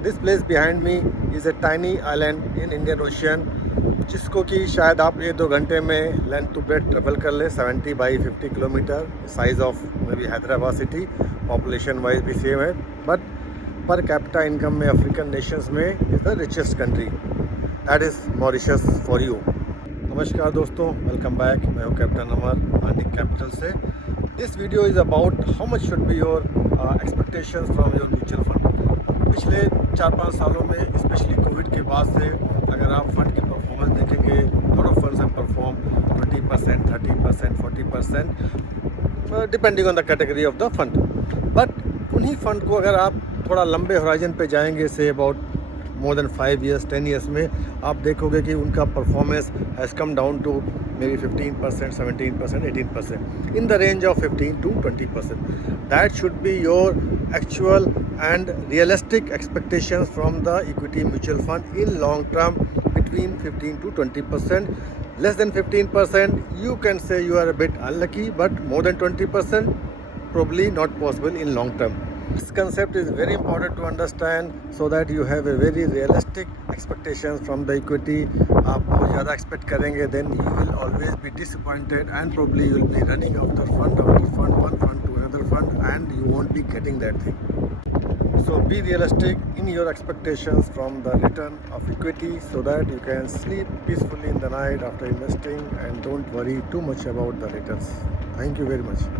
This place behind me is a tiny island in Indian Ocean, जिसको कि शायद आप 1-2 घंटे में लेंथ टू ब्रेथ ट्रेवल कर ले. 70 by 50 kilometre, size of may be Hyderabad city. Population wise भी सेम है, बट पर कैपिटा इनकम में अफ्रीकन नेशंस में is the richest country. That is Mauritius for you. नमस्कार दोस्तों, वेलकम बैक. मैं हूँ कैप्टन अमर, अर्निंग कैपिटल से. This video is about how much should be your expectations from your mutual fund. पिछले 4-5 सालों में, स्पेशली कोविड के बाद से, अगर आप फंड की परफॉर्मेंस देखेंगे, lot of funds have perform 20%, 30%, 40%, depending on the category of the fund. But उन्हीं फंड को अगर आप थोड़ा लंबे होराइजन पे जाएंगे, say about more than 5 years, 10 years में, आप देखोगे कि उनका performance has come down to maybe 15%, 17%, 18%, in the range of 15 to 20%. That should be your actual and realistic expectations from the equity mutual fund in long term, between 15 to 20%. Less than 15%, you can say you are a bit unlucky, but more than 20%, probably not possible in long term. This concept is very important to understand so that you have a very realistic expectations from the equity. आप बहुत ज़्यादा expect करेंगे, then you will always be disappointed and probably you will be running after fund, one fund to another fund, and you won't be getting that thing. So be realistic in your expectations from the return of equity so that you can sleep peacefully in the night after investing and don't worry too much about the returns. Thank you very much.